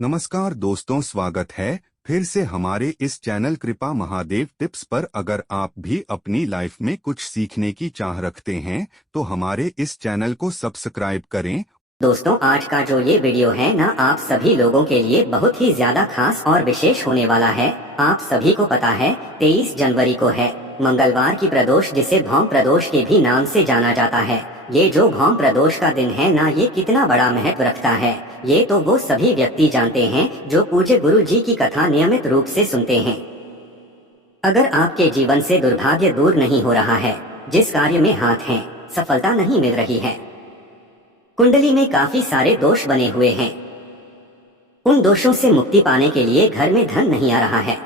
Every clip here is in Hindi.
नमस्कार दोस्तों, स्वागत है फिर से हमारे इस चैनल कृपा महादेव टिप्स पर। अगर आप भी अपनी लाइफ में कुछ सीखने की चाह रखते हैं तो हमारे इस चैनल को सब्सक्राइब करें। दोस्तों, आज का जो ये वीडियो है ना, आप सभी लोगों के लिए बहुत ही ज्यादा खास और विशेष होने वाला है। आप सभी को पता है 23 जनवरी को है मंगलवार की प्रदोष, जिसे भौम प्रदोष के भी नाम से जाना जाता है। ये जो भौम प्रदोष का दिन है ना, ये कितना बड़ा महत्व रखता है ये तो वो सभी व्यक्ति जानते हैं जो पूज्य गुरु जी की कथा नियमित रूप से सुनते हैं। अगर आपके जीवन से दुर्भाग्य दूर नहीं हो रहा है, जिस कार्य में हाथ है सफलता नहीं मिल रही है, कुंडली में काफी सारे दोष बने हुए हैं, उन दोषों से मुक्ति पाने के लिए घर में धन नहीं आ रहा है,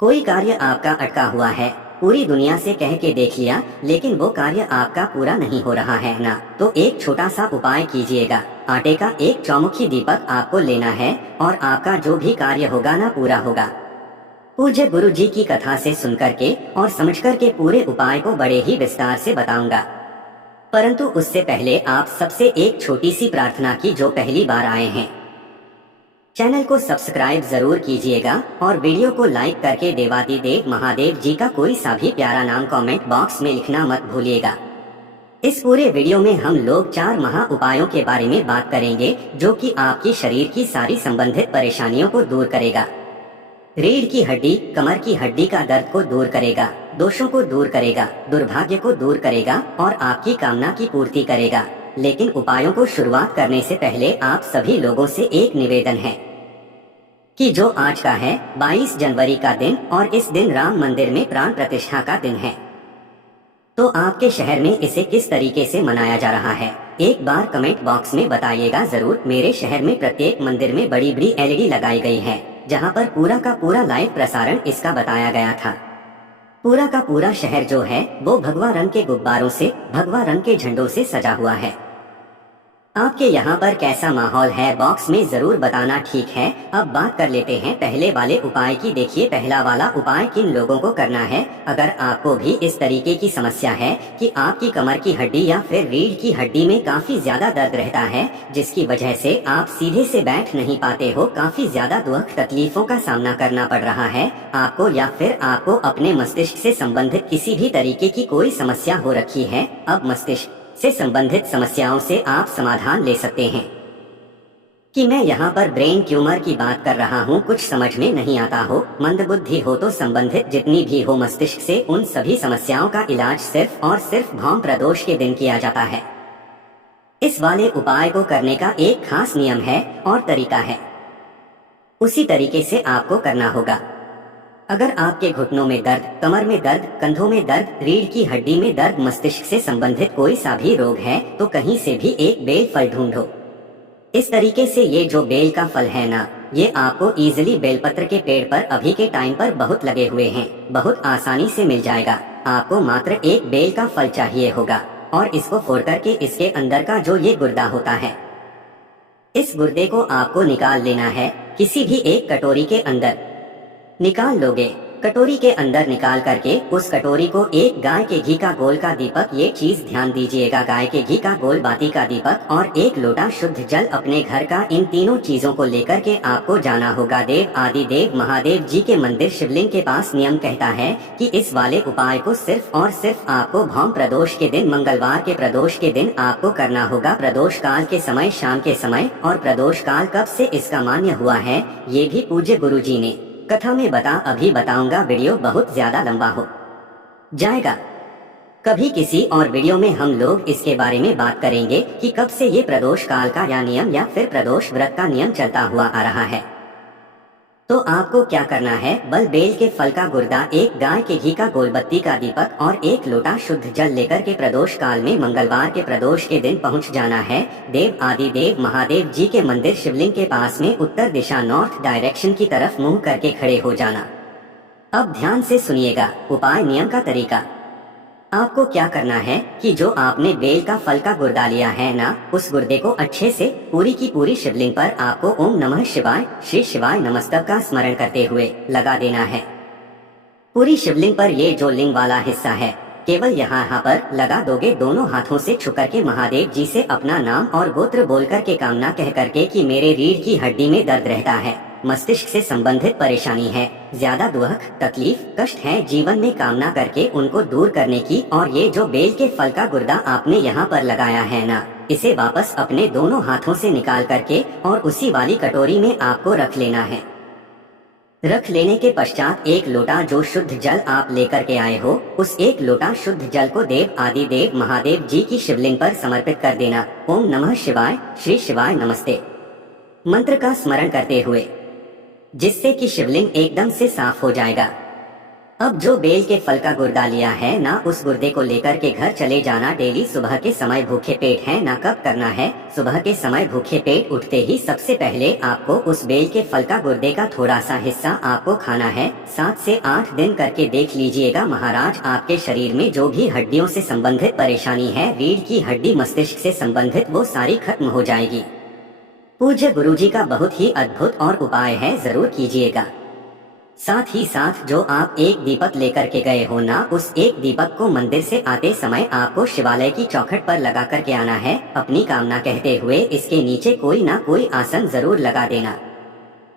कोई कार्य आपका अटका हुआ है, पूरी दुनिया से कह के देख लिया लेकिन वो कार्य आपका पूरा नहीं हो रहा है ना, तो एक छोटा सा उपाय कीजिएगा। आटे का एक चौमुखी दीपक आपको लेना है और आपका जो भी कार्य होगा ना, पूरा होगा। पूज्य गुरु जी की कथा से सुनकर के और समझकर के पूरे उपाय को बड़े ही विस्तार से बताऊंगा, परंतु उससे पहले आप सबसे एक छोटी सी प्रार्थना की। जो पहली बार आए हैं, चैनल को सब्सक्राइब जरूर कीजिएगा और वीडियो को लाइक करके देवादिदेव महादेव जी का कोई सा भी प्यारा नाम कमेंट बॉक्स में लिखना मत भूलिएगा। इस पूरे वीडियो में हम लोग 4 महा उपायों के बारे में बात करेंगे, जो कि आपकी शरीर की सारी संबंधित परेशानियों को दूर करेगा। रीढ़ की हड्डी, कमर की हड्डी का दर्द को दूर करेगा, दोषों को दूर करेगा, दुर्भाग्य को दूर करेगा और आपकी कामना की पूर्ति करेगा। लेकिन उपायों को शुरुआत करने से पहले आप सभी लोगों से एक निवेदन है कि जो आज का है 22 जनवरी का दिन और इस दिन राम मंदिर में प्राण प्रतिष्ठा का दिन है, तो आपके शहर में इसे किस तरीके से मनाया जा रहा है एक बार कमेंट बॉक्स में बताइएगा जरूर। मेरे शहर में प्रत्येक मंदिर में बड़ी बड़ी LED लगाई गई है, जहां पर पूरा का पूरा लाइव प्रसारण इसका बताया गया था। पूरा का पूरा शहर जो है वो भगवा रंग के गुब्बारों से, भगवा रंग के झंडों से सजा हुआ है। आपके यहाँ पर कैसा माहौल है बॉक्स में जरूर बताना, ठीक है। अब बात कर लेते हैं पहले वाले उपाय की। देखिए, पहला वाला उपाय किन लोगों को करना है। अगर आपको भी इस तरीके की समस्या है कि आपकी कमर की हड्डी या फिर रीढ़ की हड्डी में काफी ज्यादा दर्द रहता है, जिसकी वजह से आप सीधे से बैठ नहीं पाते हो, काफी ज्यादा दुख तकलीफों का सामना करना पड़ रहा है आपको, या फिर आपको अपने मस्तिष्क से संबंधित किसी भी तरीके की कोई समस्या हो रखी है, अब मस्तिष्क से संबंधित समस्याओं से आप समाधान ले सकते हैं। कि मैं यहाँ पर ब्रेन ट्यूमर की बात कर रहा हूँ, कुछ समझ में नहीं आता हो, मंदबुद्धि हो, तो संबंधित जितनी भी हो मस्तिष्क से, उन सभी समस्याओं का इलाज सिर्फ और सिर्फ भौम प्रदोष के दिन किया जाता है। इस वाले उपाय को करने का एक खास नियम है और तरीका है, उसी तरीके से आपको करना होगा। अगर आपके घुटनों में दर्द, कमर में दर्द, कंधों में दर्द, रीढ़ की हड्डी में दर्द, मस्तिष्क से संबंधित कोई सा भी रोग है, तो कहीं से भी एक बेल फल ढूंढो। इस तरीके से ये जो बेल का फल है ना, ये आपको इजीली बेलपत्र के पेड़ पर अभी के टाइम पर बहुत लगे हुए हैं, बहुत आसानी से मिल जाएगा। आपको मात्र एक बेल का फल चाहिए होगा और इसको फोड़ करके इसके अंदर का जो ये गुर्दा होता है, इस गुर्दे को आपको निकाल लेना है। किसी भी एक कटोरी के अंदर निकाल लोगे। कटोरी के अंदर निकाल करके उस कटोरी को एक गाय के घी का गोल का दीपक, ये चीज ध्यान दीजिएगा, गाय के घी का गोल बाती का दीपक और एक लोटा शुद्ध जल अपने घर का, इन तीनों चीजों को लेकर के आपको जाना होगा देव आदिदेव महादेव जी के मंदिर शिवलिंग के पास। नियम कहता है कि इस वाले उपाय को सिर्फ और सिर्फ आपको भौम प्रदोष के दिन, मंगलवार के प्रदोष के दिन आपको करना होगा। प्रदोष काल के समय, शाम के समय, और प्रदोष काल कब से इसका मान्य हुआ है ये भी पूज्य गुरु जी ने कथा में अभी बताऊंगा, वीडियो बहुत ज्यादा लंबा हो जाएगा। कभी किसी और वीडियो में हम लोग इसके बारे में बात करेंगे कि कब से ये प्रदोष काल का या नियम या फिर प्रदोष व्रत का नियम चलता हुआ आ रहा है। तो आपको क्या करना है, बल बेल के फल का गुर्दा, एक गाय के घी का गोलबत्ती का दीपक और एक लोटा शुद्ध जल लेकर के प्रदोष काल में मंगलवार के प्रदोष के दिन पहुंच जाना है देव आदिदेव महादेव जी के मंदिर शिवलिंग के पास में, उत्तर दिशा नॉर्थ डायरेक्शन की तरफ मुंह करके खड़े हो जाना। अब ध्यान से सुनिएगा उपाय, नियम का तरीका। आपको क्या करना है कि जो आपने बेल का फल का गुर्दा लिया है ना, उस गुर्दे को अच्छे से पूरी की पूरी शिवलिंग पर आपको ओम नमः शिवाय, श्री शिवाय नमस्तक का स्मरण करते हुए लगा देना है। पूरी शिवलिंग पर ये जो लिंग वाला हिस्सा है केवल यहाँ पर लगा दोगे दोनों हाथों से छुकर के महादेव जी से अपना नाम और गोत्र बोल कर के कामना कह करके कि मेरे रीढ़ की हड्डी में दर्द रहता है, मस्तिष्क से संबंधित परेशानी है, ज्यादा दुख तकलीफ कष्ट है जीवन में, कामना करके उनको दूर करने की। और ये जो बेल के फल का गुर्दा आपने यहाँ पर लगाया है ना, इसे वापस अपने दोनों हाथों से निकाल करके और उसी वाली कटोरी में आपको रख लेना है। रख लेने के पश्चात एक लोटा जो शुद्ध जल आप लेकर के आए हो, उस एक लोटा शुद्ध जल को देव आदि देव महादेव जी की शिवलिंग पर समर्पित कर देना। ओम नमः शिवाय, श्री शिवाय नमस्ते मंत्र का स्मरण करते हुए, जिससे कि शिवलिंग एकदम से साफ हो जाएगा। अब जो बेल के फल का गुर्दा लिया है ना, उस गुर्दे को लेकर के घर चले जाना। डेली सुबह के समय भूखे पेट है ना, कब करना है? सुबह के समय भूखे पेट उठते ही सबसे पहले आपको उस बेल के फल का गुर्दे का थोड़ा सा हिस्सा आपको खाना है। 7 से 8 दिन करके देख लीजिएगा महाराज, आपके शरीर में जो भी हड्डियों से संबंधित परेशानी है, रीढ़ की हड्डी मस्तिष्क से संबंधित, वो सारी खत्म हो जाएगी। पूज्य गुरुजी का बहुत ही अद्भुत और उपाय है, जरूर कीजिएगा। साथ ही साथ जो आप एक दीपक लेकर के गए हो ना, उस एक दीपक को मंदिर से आते समय आपको शिवालय की चौखट पर लगा करके आना है, अपनी कामना कहते हुए। इसके नीचे कोई ना कोई आसन जरूर लगा देना।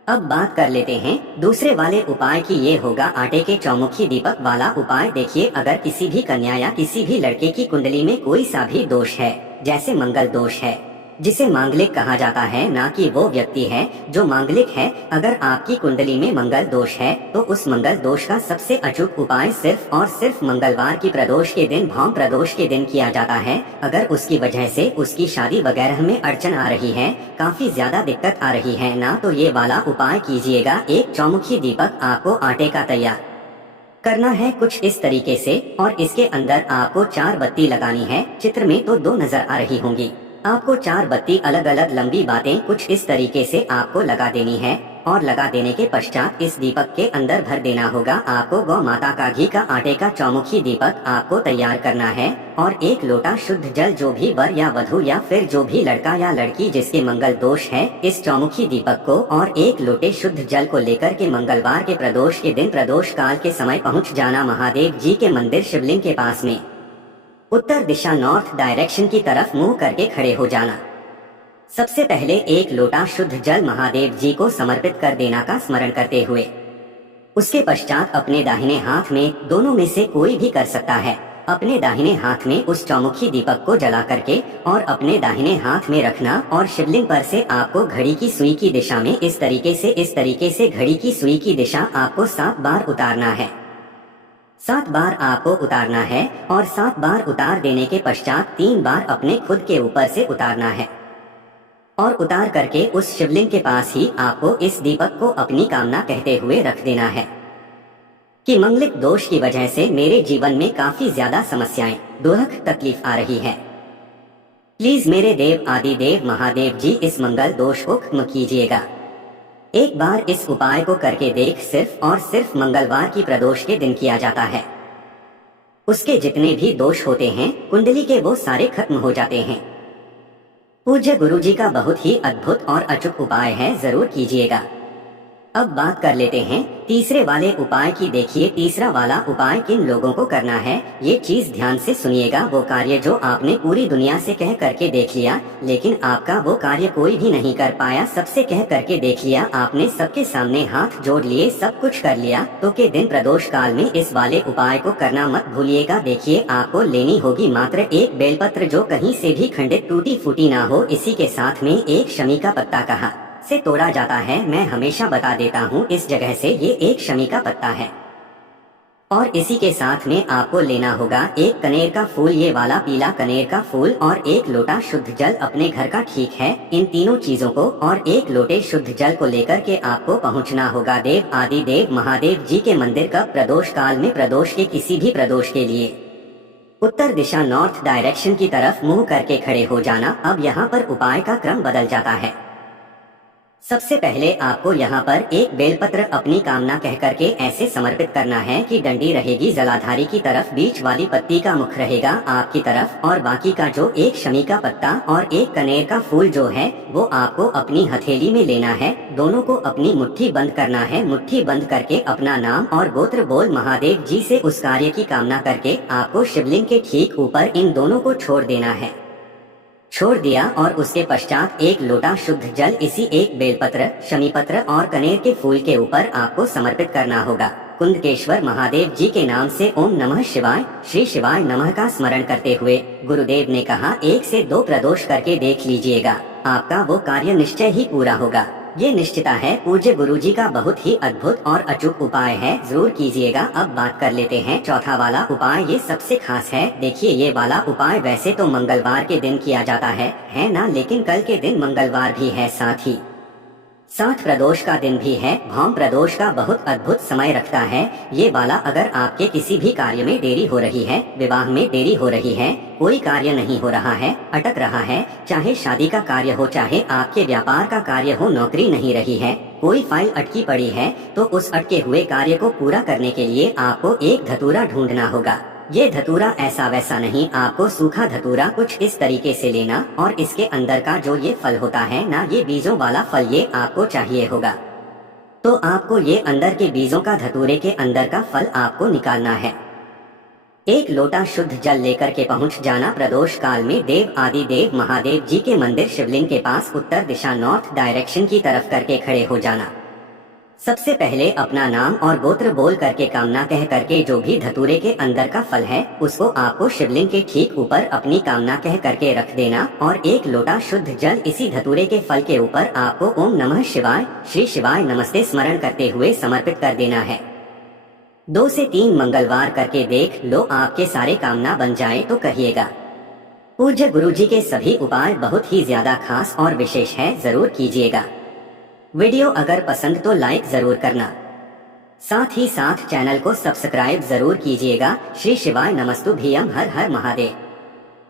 अब बात कर लेते हैं दूसरे वाले उपाय की। ये होगा आटे के चौमुखी दीपक वाला उपाय। देखिए, अगर किसी भी कन्या या किसी भी लड़के की कुंडली में कोई सा भी दोष है, जैसे मंगल दोष है, जिसे मांगलिक कहा जाता है, ना कि वो व्यक्ति है जो मांगलिक है। अगर आपकी कुंडली में मंगल दोष है तो उस मंगल दोष का सबसे अचूक उपाय सिर्फ और सिर्फ मंगलवार की प्रदोष के दिन, भौम प्रदोष के दिन किया जाता है। अगर उसकी वजह से उसकी शादी वगैरह में अड़चन आ रही है, काफी ज्यादा दिक्कत आ रही है ना, तो ये वाला उपाय कीजिएगा। एक चौमुखी दीपक आपको आटे का तैयार करना है कुछ इस तरीके से, और इसके अंदर आपको 4 बत्ती लगानी है। चित्र में तो 2 नजर आ रही होंगी आपको। 4 बत्ती अलग अलग लंबी बातें कुछ इस तरीके से आपको लगा देनी है, और लगा देने के पश्चात इस दीपक के अंदर भर देना होगा आपको गौ माता का घी का आटे का चौमुखी दीपक आपको तैयार करना है। और 1 लोटा शुद्ध जल, जो भी वर या वधू या फिर जो भी लड़का या लड़की जिसके मंगल दोष है, इस चौमुखी दीपक को और 1 लोटे शुद्ध जल को लेकर के मंगलवार के प्रदोष के दिन प्रदोष काल के समय पहुँच जाना महादेव जी के मंदिर शिवलिंग के पास में। उत्तर दिशा नॉर्थ डायरेक्शन की तरफ मुंह करके खड़े हो जाना। सबसे पहले 1 लोटा शुद्ध जल महादेव जी को समर्पित कर देना का स्मरण करते हुए, उसके पश्चात अपने दाहिने हाथ में, दोनों में से कोई भी कर सकता है, अपने दाहिने हाथ में उस चौमुखी दीपक को जला करके और अपने दाहिने हाथ में रखना। और शिवलिंग पर से आपको घड़ी की सुई की दिशा में इस तरीके से घड़ी की सुई की दिशा आपको 7 बार उतारना है। 7 बार आपको उतारना है, और 7 बार उतार देने के पश्चात 3 बार अपने खुद के ऊपर से उतारना है। और उतार करके उस शिवलिंग के पास ही आपको इस दीपक को अपनी कामना कहते हुए रख देना है कि मंगलिक दोष की वजह से मेरे जीवन में काफी ज्यादा समस्याएं, दुख तकलीफ आ रही है। प्लीज मेरे देव आदि देव महादेव जी इस मंगल दोष को खत्म कीजिएगा। एक बार इस उपाय को करके देख, सिर्फ और सिर्फ मंगलवार की प्रदोष के दिन किया जाता है। उसके जितने भी दोष होते हैं कुंडली के, वो सारे खत्म हो जाते हैं। पूज्य गुरुजी का बहुत ही अद्भुत और अचूक उपाय है, जरूर कीजिएगा। अब बात कर लेते हैं तीसरे वाले उपाय की। देखिए, तीसरा वाला उपाय किन लोगों को करना है, ये चीज ध्यान से सुनिएगा। वो कार्य जो आपने पूरी दुनिया से कह करके देख लिया, लेकिन आपका वो कार्य कोई भी नहीं कर पाया, सबसे कह करके देख लिया आपने, सबके सामने हाथ जोड़ लिए, सब कुछ कर लिया, तो के दिन प्रदोष काल में इस वाले उपाय को करना मत भूलिएगा। देखिए, आपको लेनी होगी मात्र 1 बेलपत्र, जो कहीं से भी खंडित टूटी फूटी ना हो। इसी के साथ में 1 शमी का पत्ता कहा से तोड़ा जाता है, मैं हमेशा बता देता हूँ इस जगह से, ये 1 शमी का पत्ता है। और इसी के साथ में आपको लेना होगा 1 कनेर का फूल, ये वाला पीला कनेर का फूल, और 1 लोटा शुद्ध जल अपने घर का, ठीक है। इन तीनों चीजों को और 1 लोटे शुद्ध जल को लेकर के आपको पहुँचना होगा देव आदि देव महादेव जी के मंदिर का प्रदोष काल में, प्रदोष के किसी भी प्रदोष के लिए उत्तर दिशा नॉर्थ डायरेक्शन की तरफ मुंह करके खड़े हो जाना। अब यहाँ पर उपाय का क्रम बदल जाता है। सबसे पहले आपको यहाँ पर एक बेलपत्र अपनी कामना कह करके ऐसे समर्पित करना है कि डंडी रहेगी जलाधारी की तरफ, बीच वाली पत्ती का मुख रहेगा आपकी तरफ, और बाकी का जो एक शमी का पत्ता और एक कनेर का फूल जो है वो आपको अपनी हथेली में लेना है। दोनों को अपनी मुट्ठी बंद करना है। मुट्ठी बंद करके अपना नाम और गोत्र बोल महादेव जी से उस कार्य की कामना करके आपको शिवलिंग के ठीक ऊपर इन दोनों को छोड़ देना है। छोड़ दिया और उसके पश्चात एक लोटा शुद्ध जल इसी एक बेलपत्र, शमीपत्र और कनेर के फूल के ऊपर आपको समर्पित करना होगा। कुंदकेश्वर महादेव जी के नाम से ओम नमः शिवाय, श्री शिवाय नमः का स्मरण करते हुए गुरुदेव ने कहा 1 से 2 प्रदोष करके देख लीजिएगा, आपका वो कार्य निश्चय ही पूरा होगा। ये निश्चिता है। पूज्य गुरुजी का बहुत ही अद्भुत और अचूक उपाय है, जरूर कीजिएगा। अब बात कर लेते हैं चौथा वाला उपाय। ये सबसे खास है। देखिए ये वाला उपाय वैसे तो मंगलवार के दिन किया जाता है ना, लेकिन कल के दिन मंगलवार भी है, साथ प्रदोष का दिन भी है। भौम प्रदोष का बहुत अद्भुत समय रखता है ये वाला। अगर आपके किसी भी कार्य में देरी हो रही है, विवाह में देरी हो रही है, कोई कार्य नहीं हो रहा है, अटक रहा है, चाहे शादी का कार्य हो, चाहे आपके व्यापार का कार्य हो, नौकरी नहीं रही है, कोई फाइल अटकी पड़ी है, तो उस अटके हुए कार्य को पूरा करने के लिए आपको एक धतूरा ढूंढना होगा। ये धतूरा ऐसा वैसा नहीं, आपको सूखा धतूरा कुछ इस तरीके से लेना और इसके अंदर का जो ये फल होता है ना, ये बीजों वाला फल, ये आपको चाहिए होगा। तो आपको ये अंदर के बीजों का धतूरे के अंदर का फल आपको निकालना है। एक लोटा शुद्ध जल लेकर के पहुंच जाना प्रदोष काल में देव आदि देव महादेव जी के मंदिर शिवलिंग के पास उत्तर दिशा नॉर्थ डायरेक्शन की तरफ करके खड़े हो जाना। सबसे पहले अपना नाम और गोत्र बोल करके कामना कह करके जो भी धतूरे के अंदर का फल है उसको आपको शिवलिंग के ठीक ऊपर अपनी कामना कह करके रख देना और एक लोटा शुद्ध जल इसी धतूरे के फल के ऊपर आपको ओम नमः शिवाय, श्री शिवाय नमस्ते स्मरण करते हुए समर्पित कर देना है। 2 से 3 मंगलवार करके देख लो, आपके सारे कामना बन जाए तो कहिएगा। पूज्य गुरुजी के सभी उपाय बहुत ही ज्यादा खास और विशेष है, जरूर कीजिएगा। वीडियो अगर पसंद तो लाइक जरूर करना, साथ ही साथ चैनल को सब्सक्राइब जरूर कीजिएगा। श्री शिवाय नमस्तुभ्यम, हर हर महादेव।